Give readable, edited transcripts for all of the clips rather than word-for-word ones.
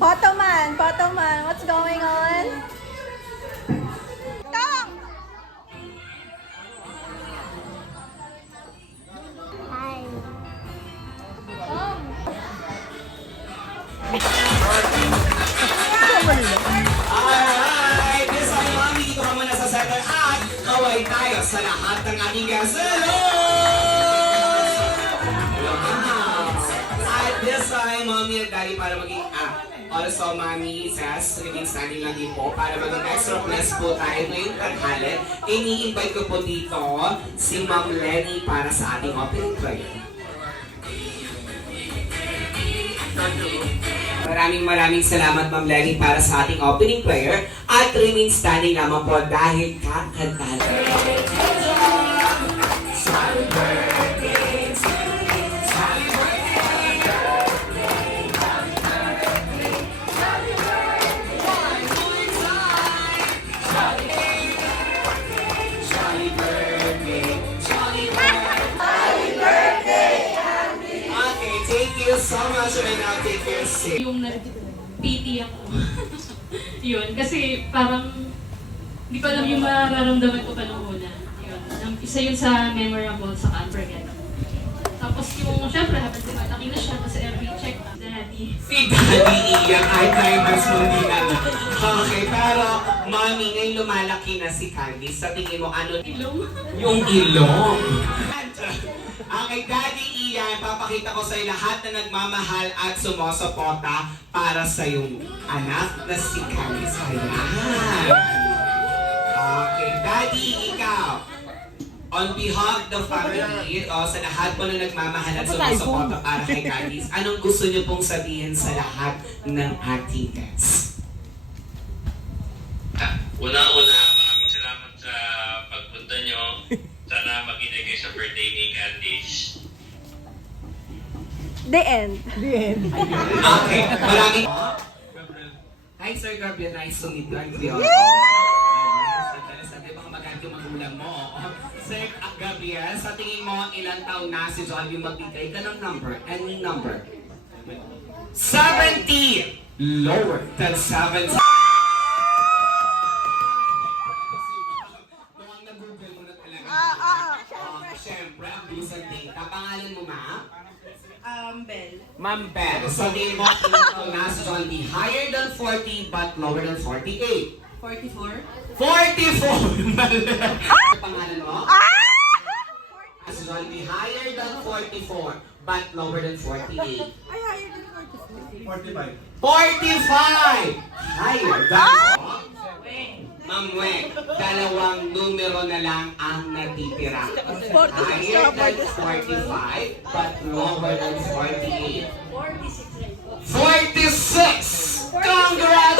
Photo man, what's going on? Tong! Hi. Alright! This ay mami, dito ka muna sa center at kaway tayo sa lahat ng aking guests. Hello! Wow! At this ay mami at daddy para maging also mami says, remain standing lang din po para maging extra plus po tayo ngayong tanghali. Ini-invite ko po dito si Ma'am Lenny para sa ating opening prayer. Maraming salamat Ma'am Lenny para sa ating opening prayer at remain standing naman po dahil kakanta. Okay, thank you so much and now take your seat. Yung nag-PT ako. Yun, kasi parang hindi ko alam yung mararamdaman ko pa nung una. Yun, isa yun sa memorable sa unforgettable. Tapos yung, syempre, habang lumalaki na siya, kasi every check, daddy. Si Daddy Ian, ay timers mo din ano. Okay, pero mami, ngayon lumalaki na si Candy. Sa tingin mo, ano? Ilong. Yung ilong. Okay, Daddy Ian, papakita ko sa'yo lahat na nagmamahal at sumusuporta para sa iyong anak na si Candy Sayan. Okay, Daddy, ikaw. On behalf of the family, sa lahat po na nagmamahal at sumusuporta para kay Candy, anong gusto niyo pong sabihin sa lahat ng ating guests? Una-una, maraming salamat sa pagpunta nyo. Sana makinig kayo sa birthday ni Candice. The end. Okay, maraming... Hi, Sir Gabriel. Nice to meet you. I'm Fiona. Sabi baka maganda yung magulang mo. Sir Gabriel, sa tingin mo, ilang taon na si John yung magbigay ka ng number? Any number? 70! Lower than 70. Mukhang nag-google mo na talaga. Siyempre, ang bilis ang data. Pangalan mo, ma? Bell. Ma'am Bell, so tingin mo ilang taon na si John B? Higher than 40 but lower than 48? 44? 44! Pangalan mo? Si John B, higher than 44 but lower than 48? Ay, higher than 45. 45! Higher than... Ma'am Weng, dalawang numero na lang ang natitira. Higher than 45 but lower than 48. 46! Congrats!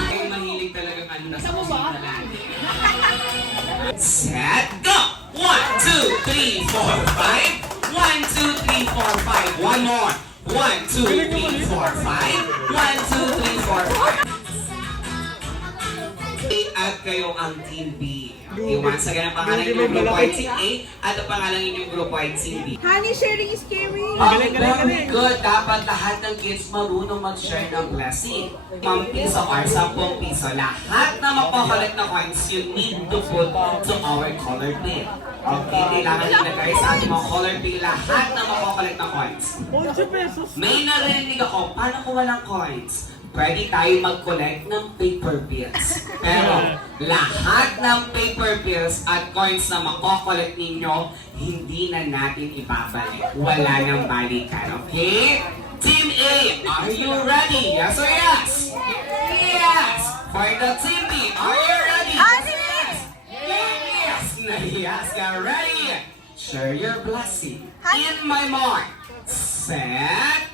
Ay, mahilig talagang ano na sa kusina lang. Set, go! 1, 2, 3, 4, 5. 1, 2, 3, 4, 5. One more. 1, 2, 3, 4, 5. 1, 2, 3, 4, 5. At kayo ang Team B. Okay, once again, ang pangalan ninyong group ay Team A at ang pangalan ninyong group ay Team B. Honey, sharing is caring. Very good. Dapat lahat ng kids marunong mag-share ng blessing. 5 piso or 10 piso. Lahat na mapakolect na coins, you need to put to our color bin. Okay, kailangan ilagay sa ating mga color bin lahat na mapakolect na coins. 8 pesos. May narinig ako, paano kung walang coins? Pwede tayo mag-collect ng paper bills. Pero lahat ng paper bills at coins na makokollect ninyo, hindi na natin ibabalik. Wala nang balikan, okay? Team A, are you ready? Yes or yes? Yes! For the Team B, are you ready? Yes! Yes! Yes, you're ready? Share your blessing. In my mark. Set.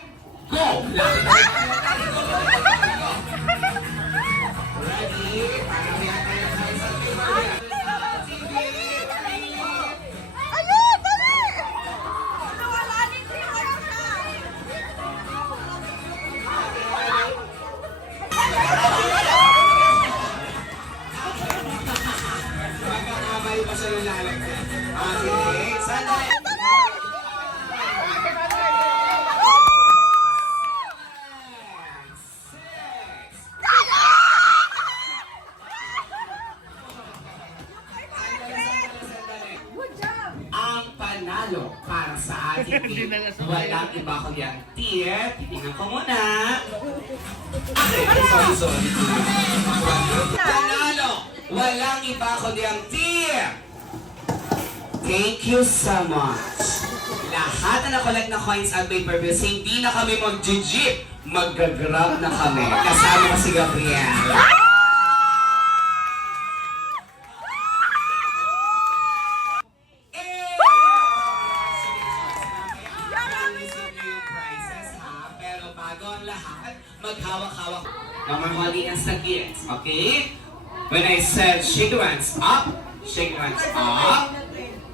Go! Ready? Okay, sandali. Good job! Ang panalo para sa ating team, walang iba kundi ang team. Titingnan ko muna. Sorry. Panalo, walang iba kundi ang team. Thank you so much. Lahat na nakolect na coins at pay-per-views, hindi na kami mag-jeep. Mag-grab na kami. Kasama ko si Gabriel. Pero bago ang lahat, maghawak-hawak. Mamahali sa gifts, okay? When I said shake your hands up, shake your hands up,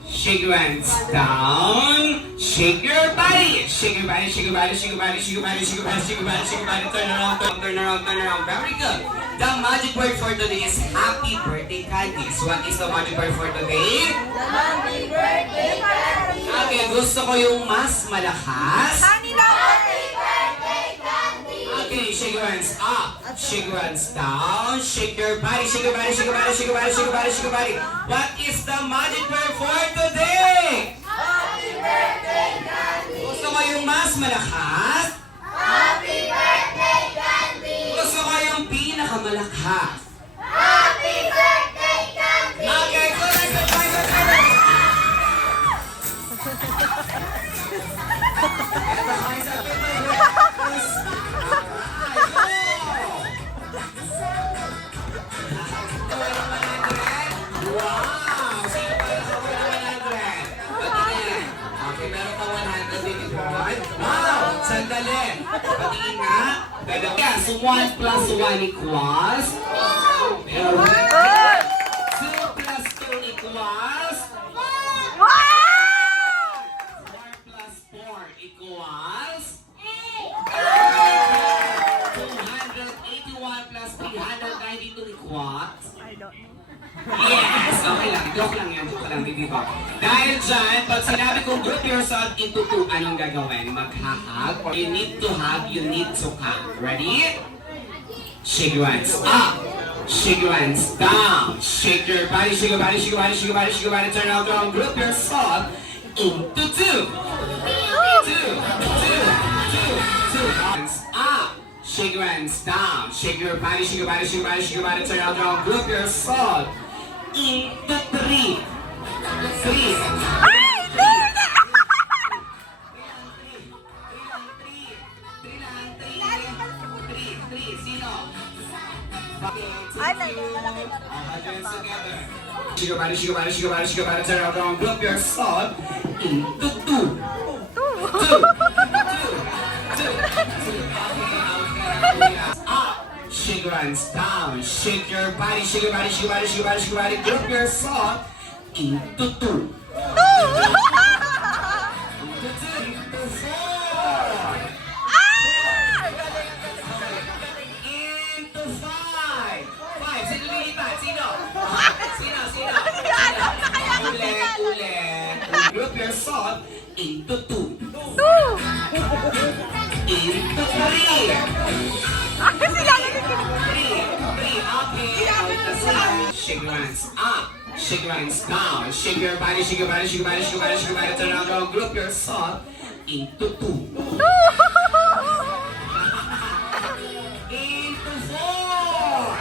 shake your hands down, shake your body, shake your body, shake your body, shake your body, shake your body, shake your body, shake your body, shake your body, turn around, turn around, turn around. Very good. The magic word for today is happy birthday, Candice. What is the magic word for today? Happy birthday, Candy! Okay, gusto ko yung mas malakas. Kanila! Okay, shake your hands up, shake your hands down, shake your body, shake your body, shake your body, shake your body, shake your body, shake your body. What is the magic word for today? Happy birthday, Candy! Gusto ko yung mas malakas. Happy birthday, Candy! Gusto ko yung pinakamalakas. Happy birthday, Candy! Okay, good. Wow! Sino pa naka 100? Patingin. Okay, meron pa 100 baby boy. Wow! Sandali. Patingin nga. Dalawa. So 1 plus 1 equals? 2 plus 2 equals? 4 plus 4 equals? 281 plus 392 equals? Yes! Okay lang. Joke lang yan. Joke lang. Hindi ba? Dahil dyan, pag sinabi kong group yourself into 2, anong gagawin? Maghahag? You need to hug, you need to hug. Ready? Shake your hands up. Shake your hands down. Shake your body, shake your body, shake your body, shake your body, shake your body. Turn around, group yourself into 2. 2. Hands up. Shake your hands down. Shake your body, shake your body, shake your body, shake your body. Turn around, group yourself into 3. 3. Sino? Ay, malaki na. Shake your body, shake your body, shake your body, shake your body. Turn around, group yourself into 2. 2. Up. Shake your hands down. Shake your body, shake your body, shake your body, shake your body, shake your body. Group yourself into 2. Into 4. Into 5. 5. Sino lilipat? Sino? Sino? Ulit. Group yourself into 2. Into 3. 3. Okay. Shake your hands up. Shake your hands down. Shake your body, shake your body, shake your body, shake your body, shake your body. Turn around, group yourself into 2. Into 4.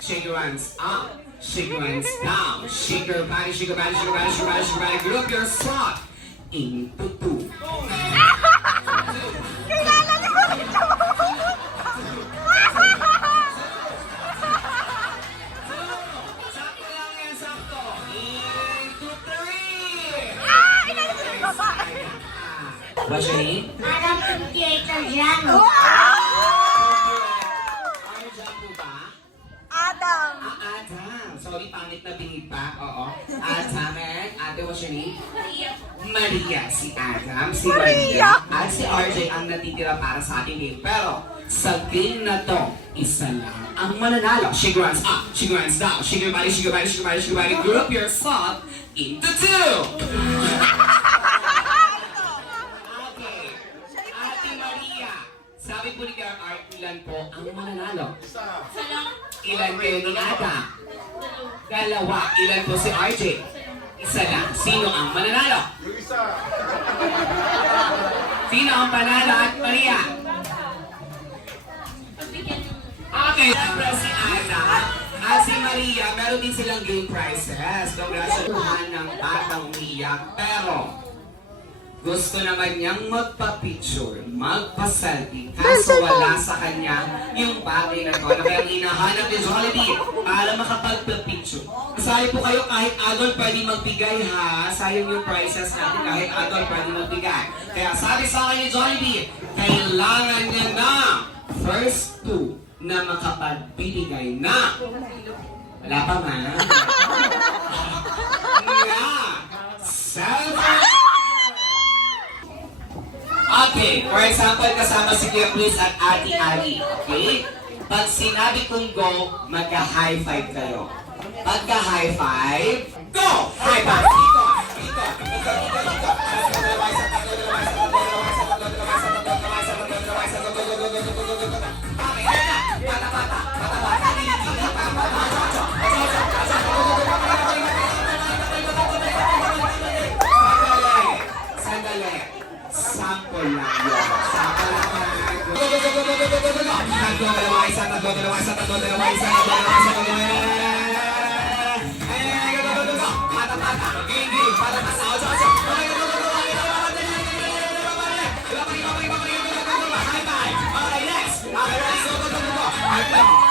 Shake your hands up. Shake your hands down. Shake your body, shake your body, shake your body, shake your body, shake your body. Group yourself into 2. Sakto lang yan, sakto. Into 3. What's your name? Adam Theater Jano. Ano dyan po ba? Adam! Adam. Sorry, pangit pangit na bingit pa. Oo. At sa amin, ate, what's your name? Maria. Si Adam, si Maria, at si RJ ang natitira para sa ating game. Pero, sa game na to, isa lang ang mananalo. Shake your hands up, shake your hands down, shake your body, shake your body, shake your body, shake your body. Group yourself into two. Okay. Ate Maria, sabi po ni Karen Art, ilan po ang mananalo? Ilan kayo ni Ada? Dalawa. Ilan po si RJ? Isa lang. Sino ang mananalo? Sino ang panalo at Maria? Okay, siyempre si Ada at si Maria, meron din silang game prizes. Congratulations ng batang umiyak. Pero, gusto naman niyang magpa-picture, magpa-selfie, kaso wala sa kanya yung bagay na to. Ano kayang hinahanap ni Jollibee para makapag-picture? Masali po kayo kahit adult pwede magbigay ha. Sayang yung prizes natin kahit adult pwede magbigay. Kaya sabi sa akin ni Jollibee, kailangan niya na first two na makapagbibigay na. Wala pa man. Nga. Selfie. Okay, for example, kasama si Kuya Chris at Ate Ali. Okay? Pag sinabi kong go, magka-high five kayo. Pagka-high five, go! High five! Dito! Dito! Dito! Dito! Okay, yan na! Bata-bata! Bata-bata! Sandali! Sample lang yun. Sample lang yan. Tatlo, dalawa, isa, tatlo, dalawa, isa, tatlo, dalawa, isa, tatlo, dalawa, isa, tatlo, dalawa, Pata-pata, gigi, pata-pata, ocho. High five. Okay, next. Okay, next. Go. High five.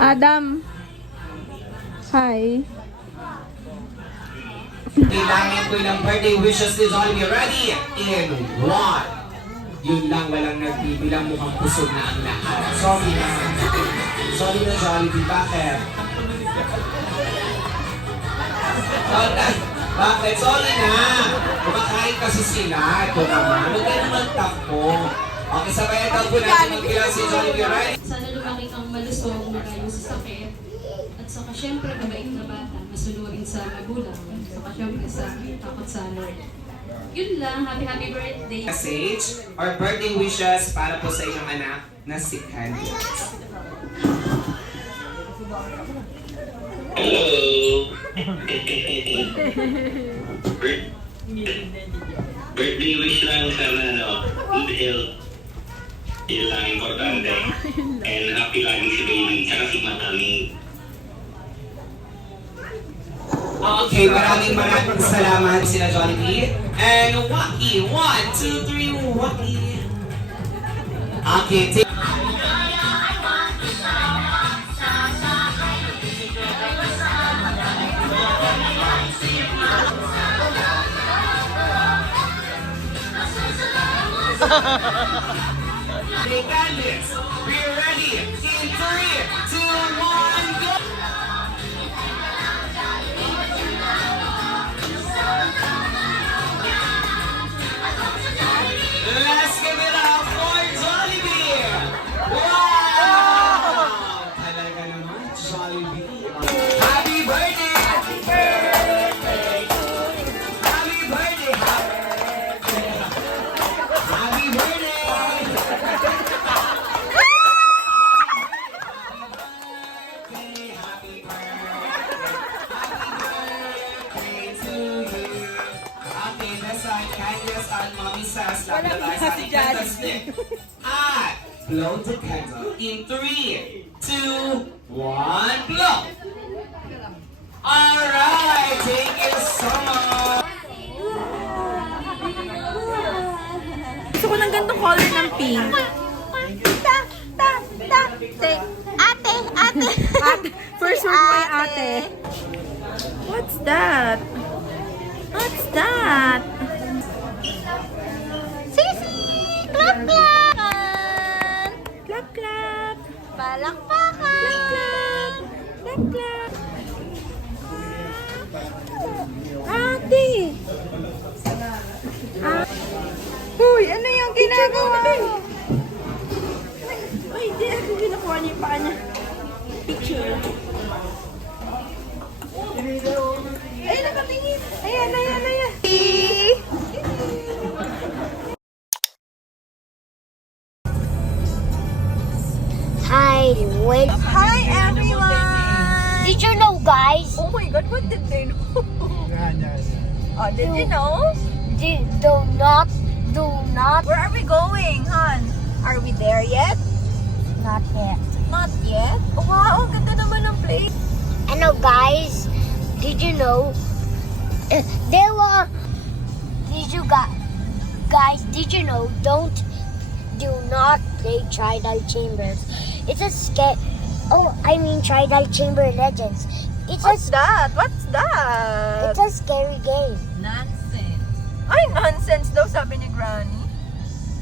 Adam. Hi. Kailangan ko ilang birthday wishes ni Jollibee. Ready? In 1. Yun lang, walang nagbibilang, mukhang pusog na ang lahat. Sorry na. Sorry na, Jollibee. Bakit? Bakit? Sorry na. Kumakain kasi sila. Ito naman. Huwag ka naman takbo. Okay, sabayan daw po natin magbilang si Jollibee. Ready? Sana lumaki kang malusog, malayo sa sakit. At saka syempre, mabait na bata, masunurin sa magulang. Saka syempre sa takot sa Lord. Yun lang, happy birthday. Message or birthday wishes para po sa inyong anak na si Candy. Hello! Birthday wish lang sana, good health. Yun lang importante. And happy lagi si baby, tsaka si Matami. Okay, maraming salamat sila Jollibee. And Waki, 1, 2, 3, Waki. Okay, take Candice, be ready in 3, 2, 1, go! princess, lapit tayo sa ating candle stick. At blow the candle in 3, 2, 1, blow! Alright, thank you so much! Gusto ko ng ganitong color ng pink. Ate, ate. First word mo yung ate. What's that? What's that? Sisi! Clap, clap! Clap, clap. Palakpakan! Clap, clap. Ate! Uy, ano yung ginagawa mo? Ay, di ako ginakuha niya yung paa niya. Picture. Ay, nakatingin. Ayan, ayan, ayan. Hi, wait. Hi, everyone! Did you know, guys? Oh my God, what did they know? Oh, did you know? Do not, Where are we going, hon? Are we there yet? not yet. Not yet? Oh, wow, ang ganda naman ng place. I know, guys. Did you know? There were. Did you know? Do not play Tridal Chambers. It's a Tridal Chamber Legends. What's that? What's that? It's a scary game. Nonsense. Ay, nonsense daw, sabi ni Granny.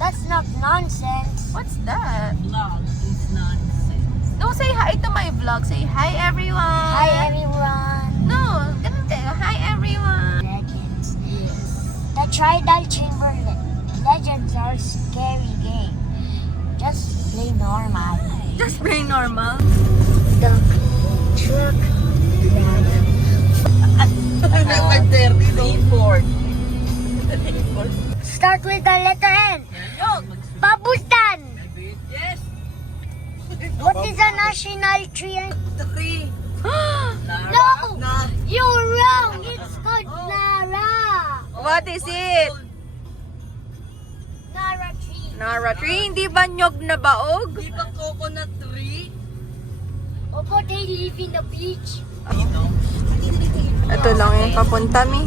That's not nonsense. What's that? Vlog is nonsense. No, say hi to my vlog. Say hi, everyone. Hi, everyone. No, ganun tayo. Hi, everyone. Legends. The Tridal Chamber Legends are a scary game. Just play normal. Just play normal. The truck. Start with the letter N. Pabustan. Yes. What is a national tree? Three. No, you're wrong. It's called Nara. What is it? Nara tree. Nara tree. Hindi ba nyog na baog? Opo, they live in the beach. Ito lang yung papunta mi.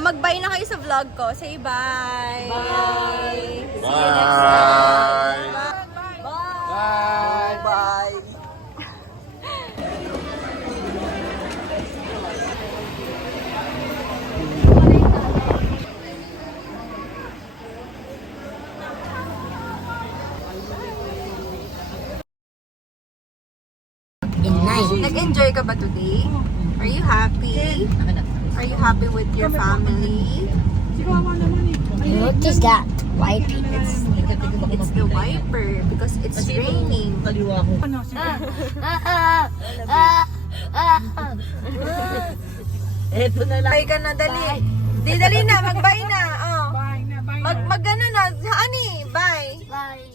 Mag-bye na kayo sa vlog ko. Say bye. Bye. See you next time. Bye. Bye. Nag-enjoy ka ba today? Are you happy? Are you happy with your family? What is that? Wiping. It's the wiper because it's raining. Eto na lang. Bye ka na, dali. Di, dali na, mag-bye na. Oh. Mag-ano na, honey, bye. Bye.